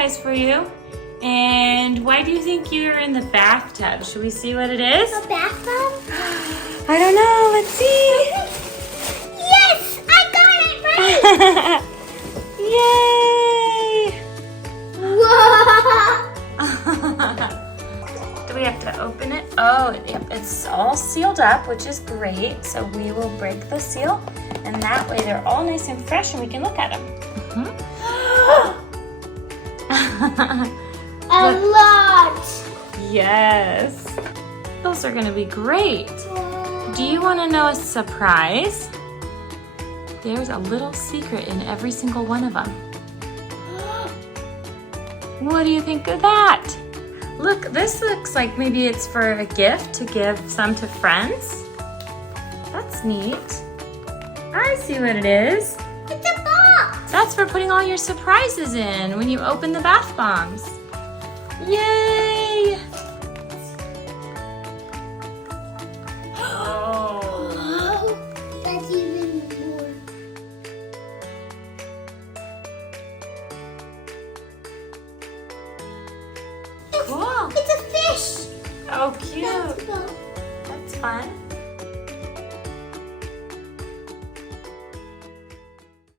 surprise for you. And why do you think you're in the bathtub? Should we see what it is? A bathtub? I don't know. Let's see. Yes! I got it right! Yay! Whoa! Do we have to open it? Oh, yep, it's all sealed up, which is great. So we will break the seal, and that way they're all nice and fresh, and we can look at them. A lot! Yes. Those are gonna be great. Do you wanna know a surprise? There's a little secret in every single one of them. What do you think of that? Look, this looks like maybe it's for a gift to give some to friends. That's neat. I see what it is. It's a box! That's for putting all your surprises in when you open the bath bombs. Yay! Oh, that's even more. Cool. It's a fish! Oh, cute. Let's go. That's fun.